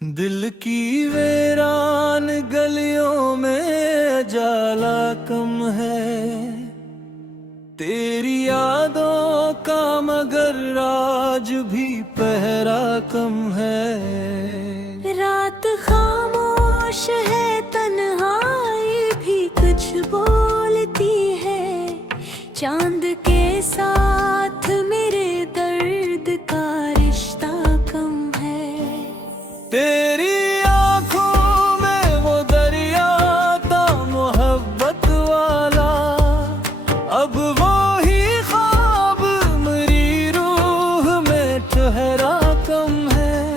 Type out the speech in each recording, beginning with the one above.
दिल की वीरान गलियों में उजाला कम है, तेरी यादों का मगर आज भी पहरा कम है। रात खामोश है, तन्हाई भी कुछ बोलती है। चांद के साथ मेरे दर्द का रिश्ता कम है। तेरी आंखों में वो दरिया था मोहब्बत वाला, अब वो ही ख्वाब मेरी रूह में ठहरा कम है।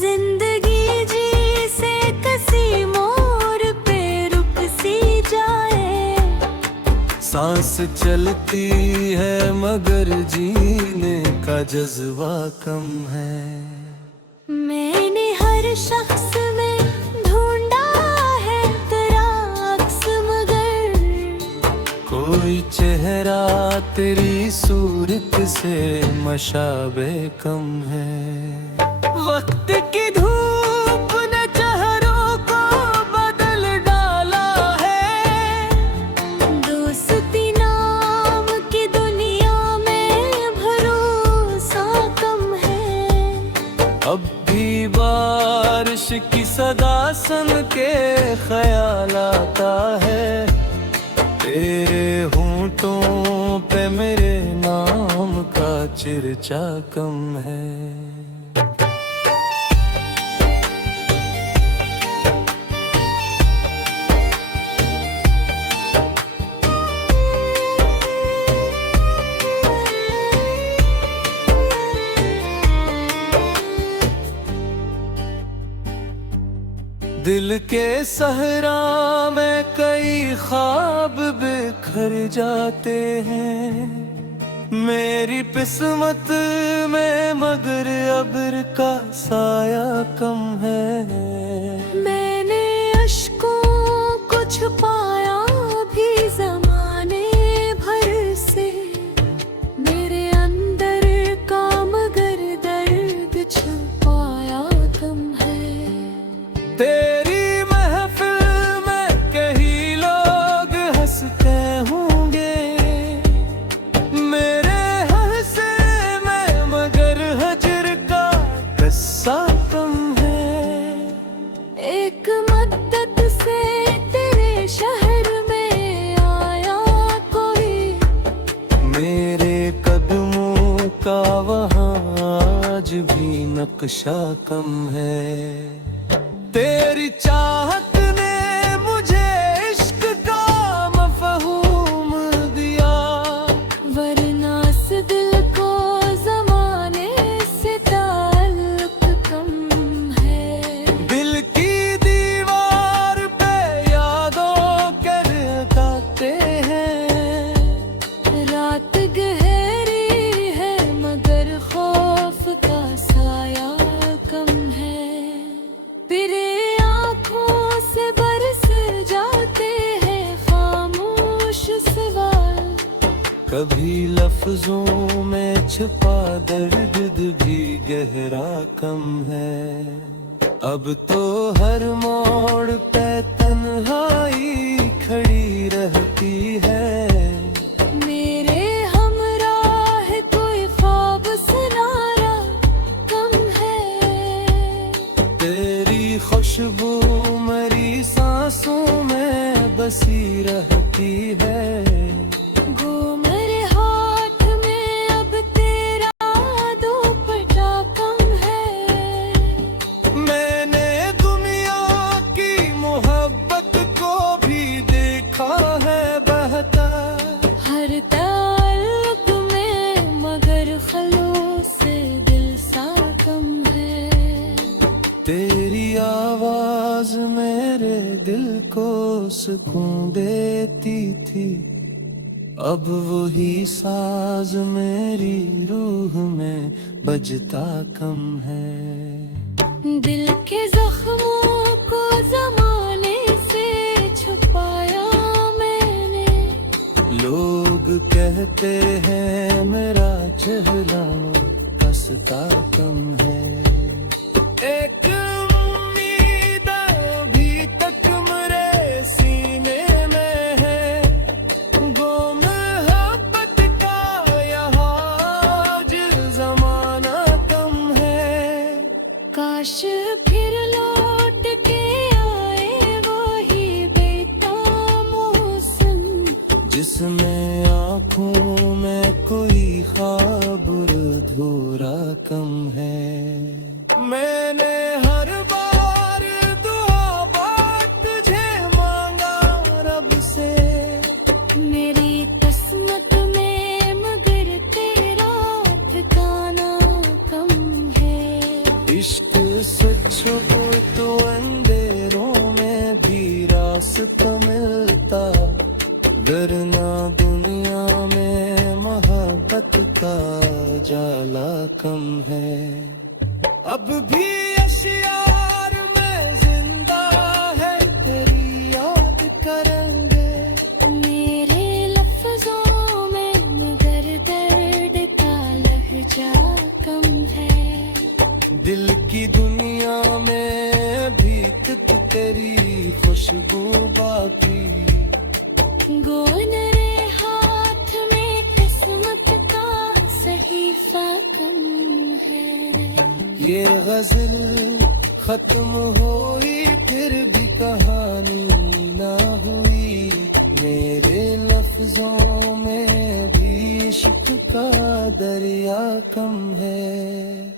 जिंदगी जी से कसी मोड़ पे रुक सी जाए, सांस चलती है मगर जीने का जज्बा कम है। मैंने हर शख्स में ढूंढा है तेरा अक्स, मगर कोई चेहरा तेरी सूरत से मशाबे कम है। वक्त की धूप ने चेहरों को बदल डाला है, दोस्ती नाम की दुनिया में भरोसा कम है। अब भी बारिश की सदा सुन के ख्याल आता है, तेरे होंठों पे मेरे नाम का चर्चा कम है। दिल के सहरा में कई ख्वाब बिखर जाते हैं, मेरी किस्मत में मगर अब्र का साया कम है। मैंने अश्कों को छुपाया भी ज़माने भर से, मेरे अंदर का मगर दर्द छुपाया कम है। तेरी महफिल में कई लोग हंसते होंगे, मेरे हंसे में मगर हजर का किस्सा कम है। एक मद्दत से तेरे शहर में आया कोई, मेरे कदमों का वहाँ आज भी नक्शा कम है। तेरी चाहत ने मुझे इश्क का मफहूम दिया, वरना इस दिल को ज़माने से ताल्लुक कम है। दिल की दीवार पे यादों के गाते हैं, रात गहरी है मगर खौफ का साया कम है। तेरे आँखों से बरस जाते हैं खामोश सवाल, कभी लफ्जों में छुपा दर्द भी गहरा कम है। अब तो हर मोड़ पे तन्हाई खड़ी रहती है, मेरे हमराह कोई ख्वाब सुनारा कम है। तेरी खुशबू मेरी सांसों में बसी रहती है। गो मेरे हाथ में अब तेरा दुपट्टा कम है। मैंने दुनिया की मोहब्बत को भी देखा है बहता, हर ताल्लुक में मगर खलूस से दिल सा कम है। तेरी आवाज मेरे दिल को सुकून देती थी, अब वही साज मेरी रूह में बजता कम है। दिल के जख्मों को ज़माने से छुपाया मैंने, लोग कहते हैं मेरा चेहरा हंसता कम है। एक काश फिर लौट के आए वही बेटा मौसम, जिसमें आँखों में कोई ख्वाब अधूरा कम है। मैंने हर बार दुआ बात तुझे मांगा रब से, मेरी किस्मत में मगर तेरा ठिकाना कम है। इश्क सच हो तो अंधेरों में भी रास्ता मिलता, वरना दुनिया में मोहब्बत का जाला कम है। अब भी अशियार में जिंदा है तेरी याद करेंगे, मेरे लफ्जों में मगर दर्द का लहजा कम है। दिल की दुनिया में भी तक तेरी खुशबू बाकी, गोनरे हाथ में किस्मत का सहीफा कम है। ये गजल खत्म हुई फिर भी कहानी ना हुई, मेरे लफ्जों में भी इश्क का दरिया कम है।